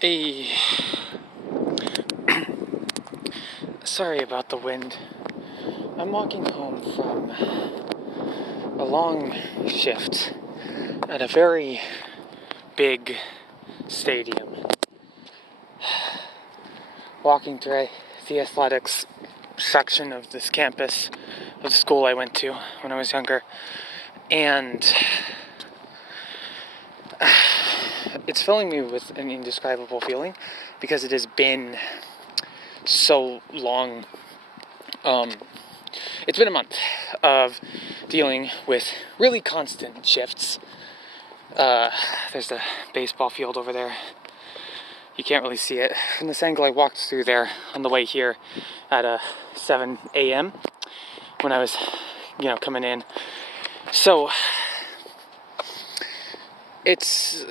Hey, sorry about the wind. I'm walking home from a long shift at a very big stadium. Walking through the athletics section of this campus of the school I went to when I was younger. And it's filling me with an indescribable feeling because it has been so long. It's been a month of dealing with really constant shifts. There's the baseball field over there. You can't really see it. From this angle, I walked through there on the way here at 7 a.m. when I was, coming in. So it's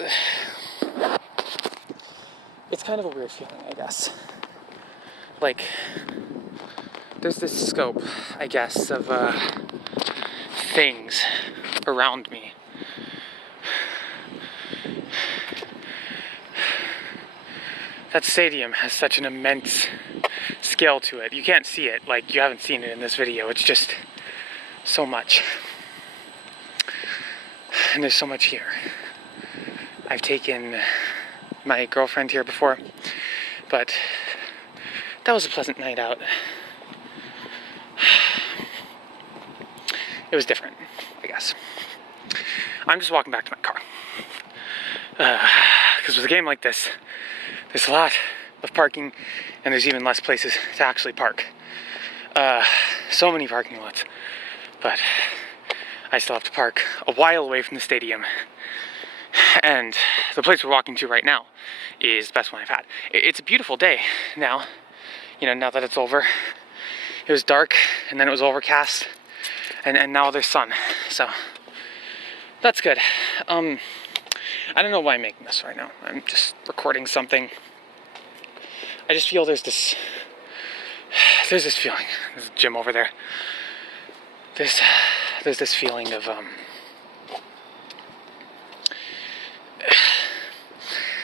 kind of a weird feeling, I guess. Like, there's this scope, I guess, of things around me. That stadium has such an immense scale to it. You can't see it, like you haven't seen it in this video. It's just so much. And there's so much here. I've taken my girlfriend here before, but that was a pleasant night out. It was different, I guess. I'm just walking back to my car. Because with a game like this, there's a lot of parking, and there's even less places to actually park. So many parking lots, but I still have to park a while away from the stadium. And the place we're walking to right now is the best one I've had. It's a beautiful day now, now that it's over. It was dark, and then it was overcast, and now there's sun, so that's good. I don't know why I'm making this right now. I'm just recording something. I just feel there's this feeling. There's a gym over there. There's this feeling of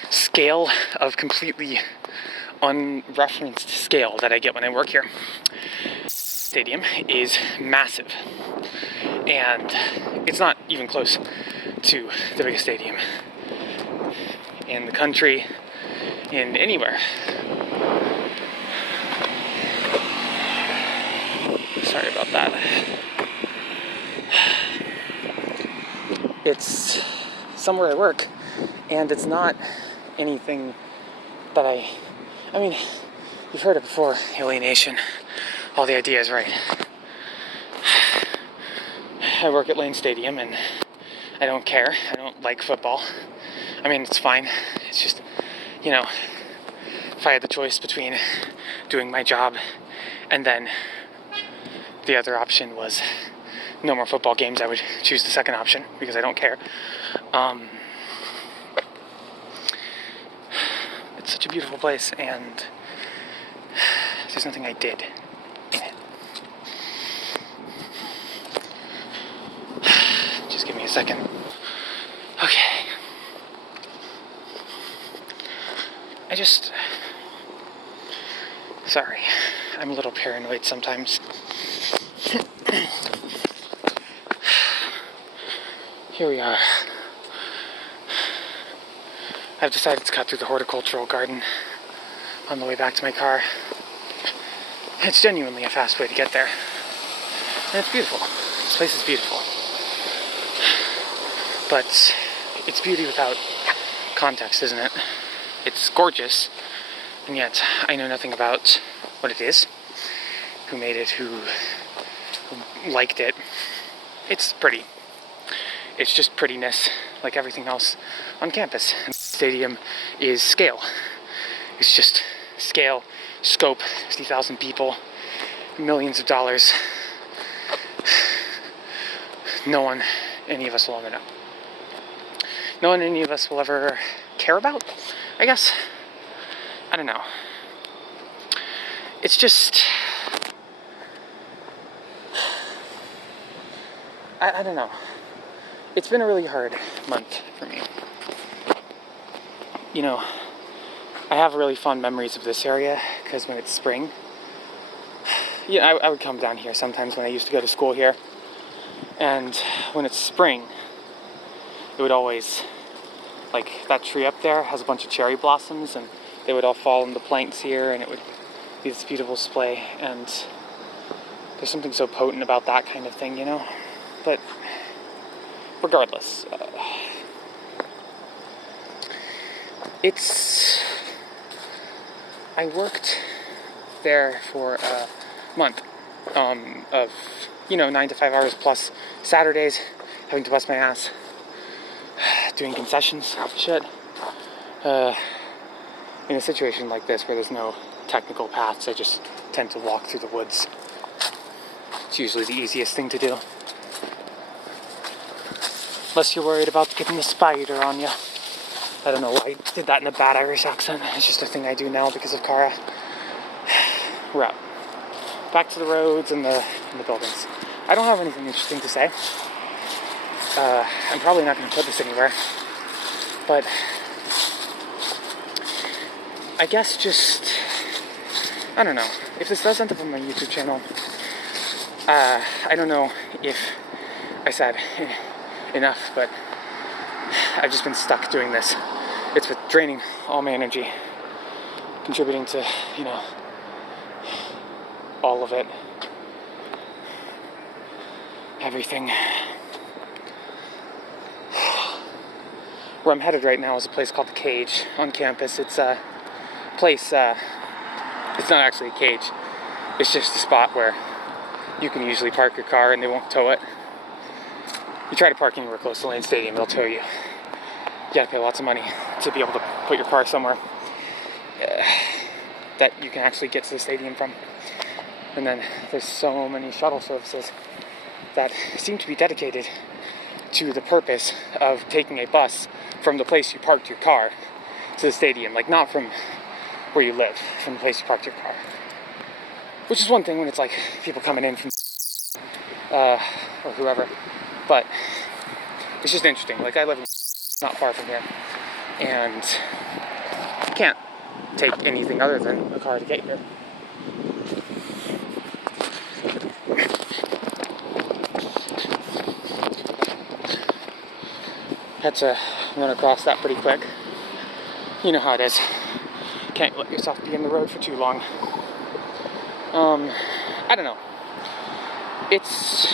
scale, of completely unreferenced scale that I get when I work here. Stadium is massive, and it's not even close to the biggest stadium in the country, in anywhere. Sorry about that. It's somewhere I work, and it's not anything that I mean, you've heard it before, alienation, all the ideas, right? I work at Lane Stadium, and I don't care. I don't like football. I mean, it's fine. It's just, if I had the choice between doing my job and then the other option was no more football games, I would choose the second option because I don't care. It's such a beautiful place, and there's nothing I did in it. Just give me a second. Okay. Sorry, I'm a little paranoid sometimes. Here we are. I've decided to cut through the horticultural garden on the way back to my car. It's genuinely a fast way to get there. And it's beautiful. This place is beautiful. But it's beauty without context, isn't it? It's gorgeous, and yet I know nothing about what it is, who made it, who liked it. It's pretty. It's just prettiness, like everything else on campus. And the stadium is scale. It's just scale, scope, 50,000 people, millions of dollars. No one, any of us will ever know. No one, any of us will ever care about, I guess. I don't know. It's just, I don't know. It's been a really hard month for me. I have really fond memories of this area because when it's spring, yeah, I would come down here sometimes when I used to go to school here. And when it's spring, it would always, like, that tree up there has a bunch of cherry blossoms, and they would all fall in the planks here, and it would be this beautiful display. And there's something so potent about that kind of thing, you know? But regardless, I worked there for a month of, 9 to 5 hours plus Saturdays, having to bust my ass, doing concessions, shit. In a situation like this where there's no technical paths, I just tend to walk through the woods. It's usually the easiest thing to do. Unless you're worried about getting a spider on you. I don't know why I did that in a bad Irish accent. It's just a thing I do now because of Cara. We're out. Back to the roads and the buildings. I don't have anything interesting to say. I'm probably not going to put this anywhere. But I guess I don't know. If this does end up on my YouTube channel, I don't know if I said enough, but I've just been stuck doing this. It's been draining all my energy, contributing to, all of it. Everything. Where I'm headed right now is a place called The Cage on campus. It's a place, it's not actually a cage. It's just a spot where you can usually park your car and they won't tow it. You try to park anywhere close to Lane Stadium, they'll tow you. You gotta pay lots of money to be able to put your car somewhere that you can actually get to the stadium from. And then there's so many shuttle services that seem to be dedicated to the purpose of taking a bus from the place you parked your car to the stadium. Like, not from where you live, from the place you parked your car. Which is one thing when it's like people coming in from or whoever. But it's just interesting. Like, I live not far from here, and can't take anything other than a car to get here. Had to run across that pretty quick. You know how it is. Can't let yourself be in the road for too long. I don't know. It's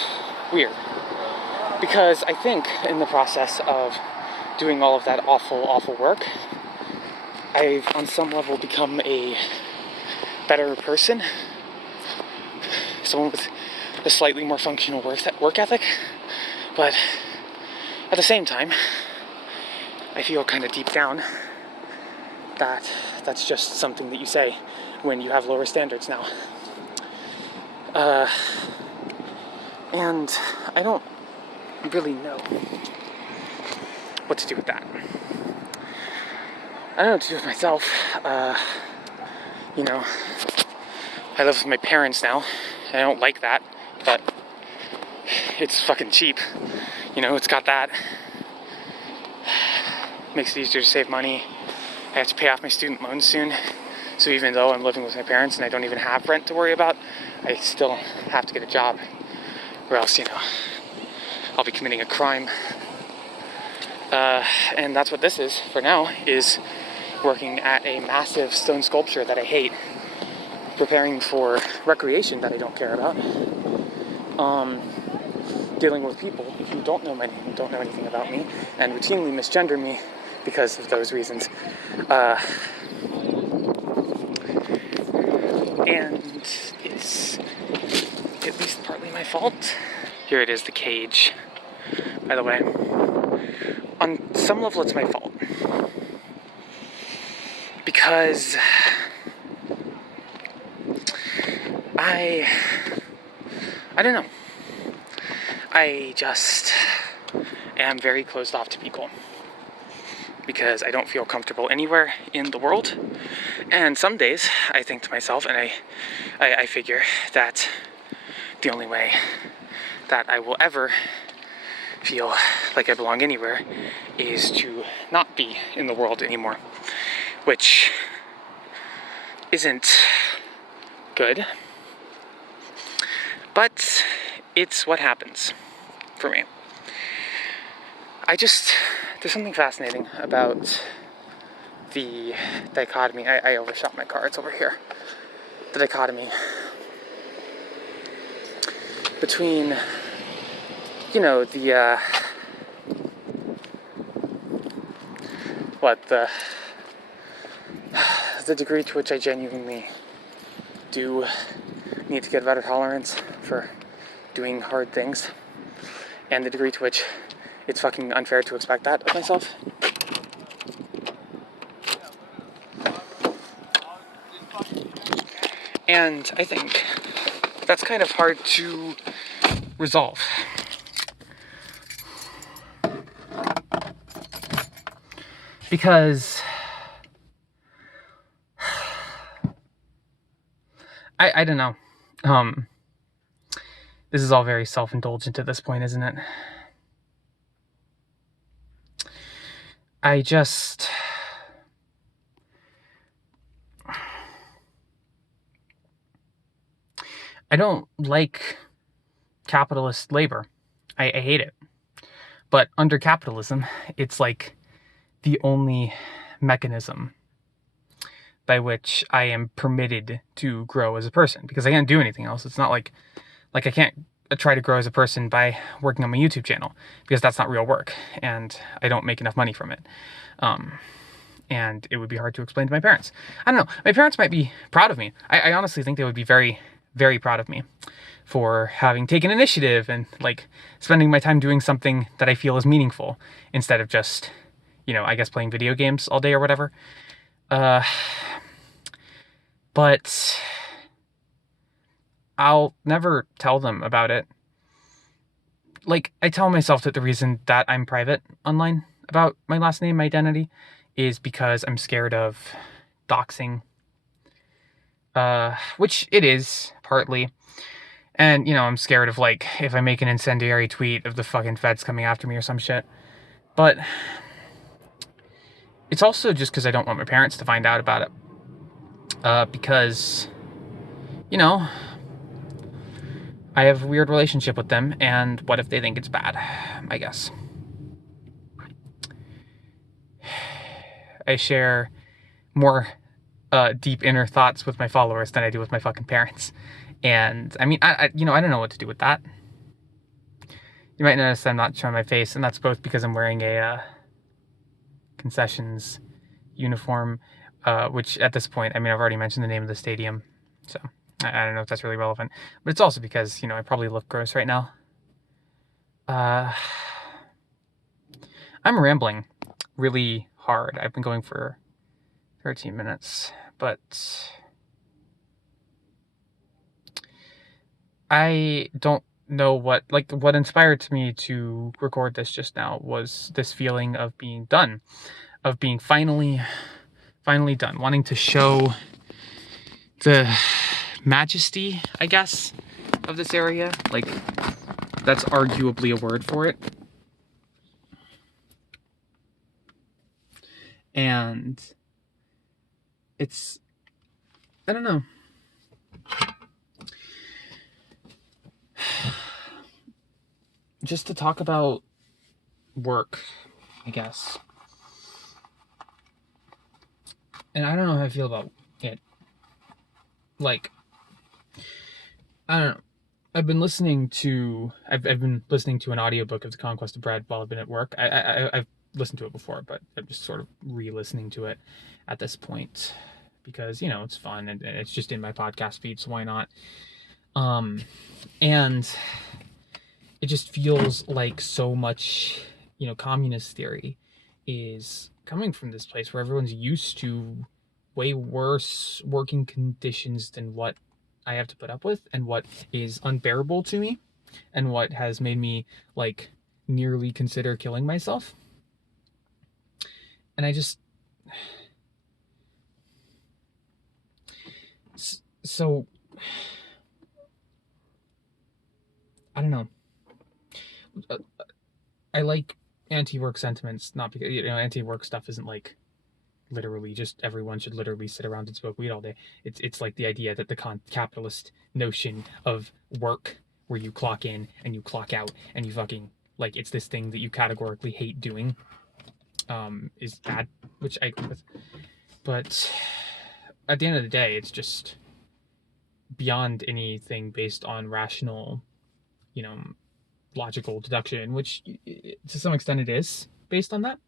weird. Because I think in the process of doing all of that awful, awful work, I've on some level become a better person. Someone with a slightly more functional work ethic. But at the same time, I feel kind of deep down that that's just something that you say when you have lower standards now. And I don't really know what to do with that. I don't know what to do with myself. I live with my parents now. I don't like that, but it's fucking cheap. It's got that. Makes it easier to save money. I have to pay off my student loans soon. So even though I'm living with my parents and I don't even have rent to worry about, I still have to get a job. Or else, I'll be committing a crime. And that's what this is for now, is working at a massive stone sculpture that I hate. Preparing for recreation that I don't care about. Dealing with people who don't know anything about me and routinely misgender me because of those reasons. And it's at least partly my fault. Here it is, The Cage, by the way. On some level, it's my fault. Because I don't know. I just am very closed off to people because I don't feel comfortable anywhere in the world. And some days I think to myself, and I figure that the only way that I will ever feel like I belong anywhere is to not be in the world anymore, which isn't good, but it's what happens for me. There's something fascinating about the dichotomy. I overshot my car, it's over here. The dichotomy between, the degree to which I genuinely do need to get better tolerance for doing hard things, and the degree to which it's fucking unfair to expect that of myself. And I think that's kind of hard to resolve. Because I don't know. This is all very self-indulgent at this point, isn't it? I don't like capitalist labor. I hate it. But under capitalism, it's like the only mechanism by which I am permitted to grow as a person, because I can't do anything else. It's not like I can't try to grow as a person by working on my YouTube channel, because that's not real work and I don't make enough money from it. And it would be hard to explain to my parents. I don't know. My parents might be proud of me. I honestly think they would be very, very proud of me for having taken initiative and like spending my time doing something that I feel is meaningful instead of just, I guess playing video games all day or whatever. But I'll never tell them about it. Like, I tell myself that the reason that I'm private online about my last name, my identity, is because I'm scared of doxing. Which it is, partly. And, I'm scared of, like, if I make an incendiary tweet of the fucking feds coming after me or some shit. But it's also just because I don't want my parents to find out about it. Because, I have a weird relationship with them, and what if they think it's bad? I guess. I share more deep inner thoughts with my followers than I do with my fucking parents. And, I mean, I don't know what to do with that. You might notice I'm not showing my face, and that's both because I'm wearing a concessions uniform, which at this point, I've already mentioned the name of the stadium, so I don't know if that's really relevant, but it's also because, I probably look gross right now. I'm rambling really hard. I've been going for 13 minutes, but I don't know what inspired me to record this just now was this feeling of being done, of being finally done, wanting to show the majesty, I guess, of this area. Like, that's arguably a word for it. And it's, I don't know. Just to talk about work, I guess. And I don't know how I feel about it. Like, I don't know. I've been listening to an audiobook of The Conquest of Bread while I've been at work. I've listened to it before, but I'm just sort of re-listening to it at this point because, it's fun and it's just in my podcast feed, so why not? And it just feels like so much, communist theory is coming from this place where everyone's used to way worse working conditions than what I have to put up with and what is unbearable to me and what has made me like nearly consider killing myself. And I just, so I don't know. I like anti-work sentiments, not because, anti-work stuff isn't like literally just everyone should literally sit around and smoke weed all day. It's like the idea that the capitalist notion of work, where you clock in and you clock out and you fucking, like, it's this thing that you categorically hate doing, is bad, which I agree with. But at the end of the day, it's just beyond anything based on rational, logical deduction, which to some extent it is based on that.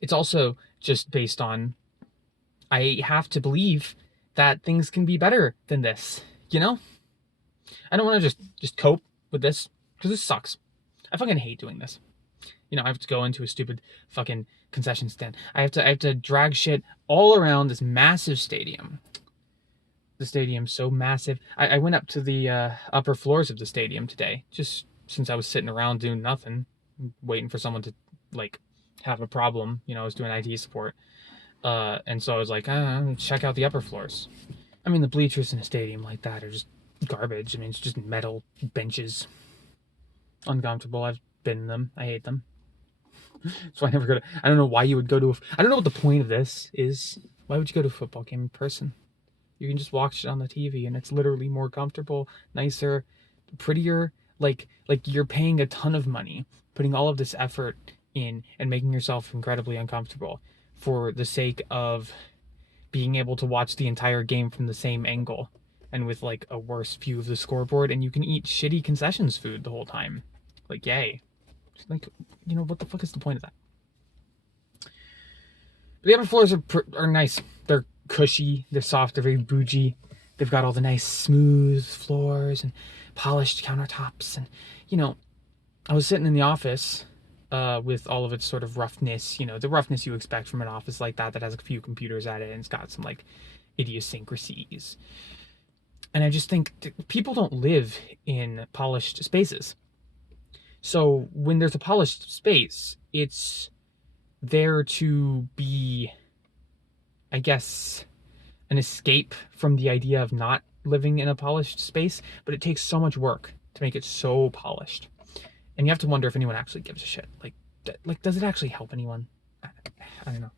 It's also just based on, I have to believe that things can be better than this, I don't want to just cope with this, because this sucks. I fucking hate doing this. I have to go into a stupid fucking concession stand. I have to drag shit all around this massive stadium. The stadium's so massive. I went up to the upper floors of the stadium today, just since I was sitting around doing nothing, waiting for someone to, like, have a problem. I was doing IT support. And so I was like, check out the upper floors. I mean, the bleachers in a stadium like that are just garbage. I mean, it's just metal benches. Uncomfortable. I've been in them. I hate them. So I never go to, I don't know why you would go to I don't know what the point of this is. Why would you go to a football game in person? You can just watch it on the TV, and it's literally more comfortable, nicer, prettier. Like you're paying a ton of money, putting all of this effort in, and making yourself incredibly uncomfortable for the sake of being able to watch the entire game from the same angle and with, like, a worse view of the scoreboard, and you can eat shitty concessions food the whole time. Like, yay. Like, what the fuck is the point of that? But the upper floors are nice. They're cushy, they're soft, they're very bougie. They've got all the nice smooth floors and polished countertops. And, I was sitting in the office with all of its sort of roughness, the roughness you expect from an office like that has a few computers at it, and it's got some, like, idiosyncrasies. And I just think people don't live in polished spaces. So when there's a polished space, it's there to be, I guess, an escape from the idea of not living in a polished space, but it takes so much work to make it so polished. And you have to wonder if anyone actually gives a shit. Like, does it actually help anyone? I don't know.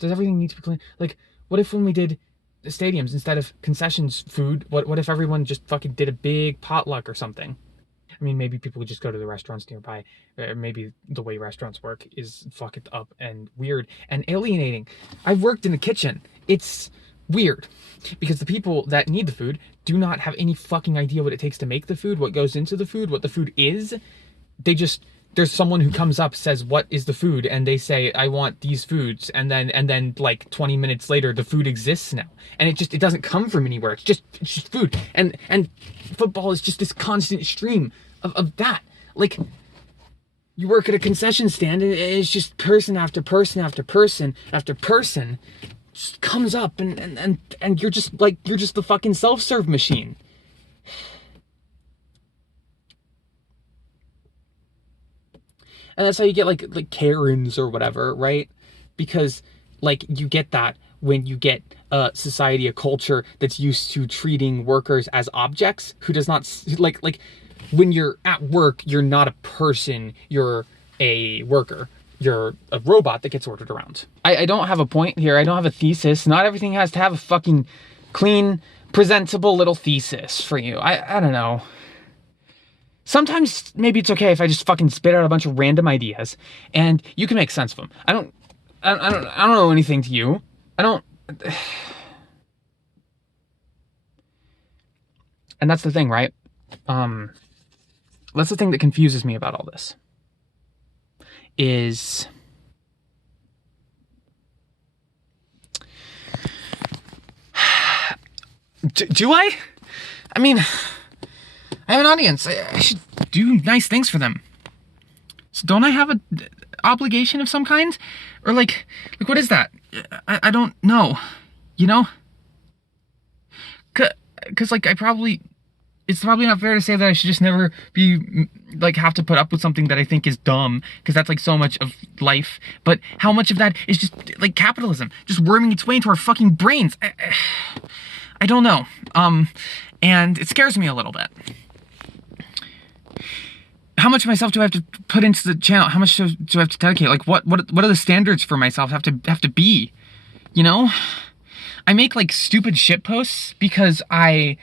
Does everything need to be clean? Like, what if when we did the stadiums, instead of concessions food, what if everyone just fucking did a big potluck or something? I mean, maybe people would just go to the restaurants nearby. Or maybe the way restaurants work is fucked up and weird and alienating. I've worked in the kitchen. It's weird because the people that need the food do not have any fucking idea what it takes to make the food, what goes into the food, what the food is. There's someone who comes up, says, what is the food? And they say, I want these foods. And then like 20 minutes later, the food exists now. And it doesn't come from anywhere. It's just food. And football is just this constant stream of that. Like, you work at a concession stand, and it's just person after person after person after person just comes up, and you're just the fucking self-serve machine. And that's how you get like Karens or whatever, right? Because, like, you get that when you get a society, a culture that's used to treating workers as objects, who does not, like when you're at work, you're not a person, you're a worker. You're a robot that gets ordered around. I don't have a point here. I don't have a thesis. Not everything has to have a fucking clean, presentable little thesis for you. I don't know. Sometimes maybe it's okay if I just fucking spit out a bunch of random ideas and you can make sense of them. I don't know anything to you. And that's the thing, right? That's the thing that confuses me about all this. Is do I? I mean, I have an audience. I should do nice things for them. So don't I have an obligation of some kind? Or like what is that? I don't know. Because like it's probably not fair to say that I should just never be, like, have to put up with something that I think is dumb, because that's, like, so much of life. But how much of that is just, like, capitalism, just worming its way into our fucking brains? I don't know. And it scares me a little bit. how much of myself do I have to put into the channel? How much do I have to dedicate? Like, what are the standards for myself have to be? You know? I make, like, stupid shit posts because I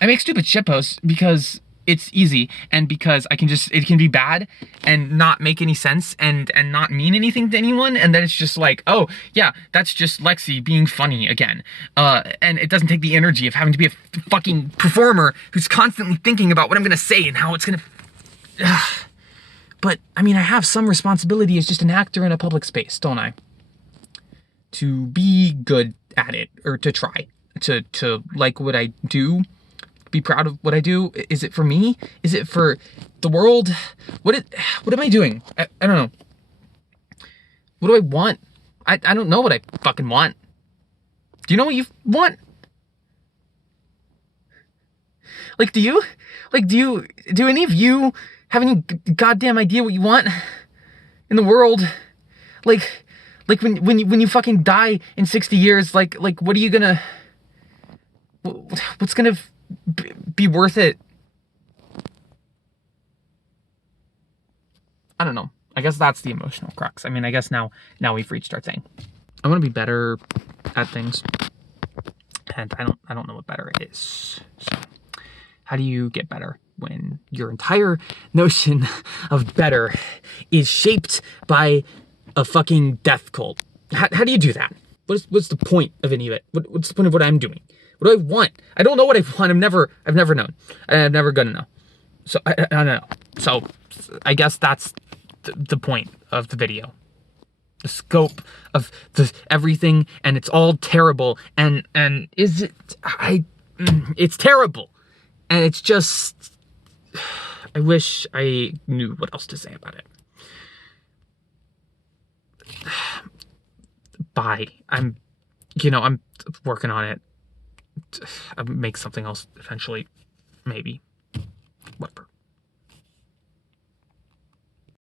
make stupid shit posts because it's easy, and because it can be bad and not make any sense and not mean anything to anyone, and then it's just like, oh yeah, that's just Lexi being funny again. And it doesn't take the energy of having to be a fucking performer who's constantly thinking about what I'm gonna say and how it's gonna... But, I mean, I have some responsibility as just an actor in a public space, don't I? To be good at it, or to try. To like what I do, be proud of what I do. Is it for me? Is it for the world? What am I doing? I don't know. What do I want? I don't know what I fucking want. Do you know what you want? Like, do any of you have any goddamn idea what you want in the world? Like when you fucking die in 60 years, like what are you gonna... What's gonna be worth it? I don't know. I guess that's the emotional crux. I mean, I guess now we've reached our thing. I want to be better at things, and I don't know what better is. So, how do you get better when your entire notion of better is shaped by a fucking death cult? How do you do that? What's the point of any of it? What's the point of what I'm doing? What do I want? I don't know what I want. I've never known. I'm never gonna know. So I don't know. So I guess that's the point of the video. The scope of everything, and it's all terrible. And is it? It's terrible. And it's just, I wish I knew what else to say about it. Bye. I'm working on it. I'll make something else eventually. Maybe. Whatever.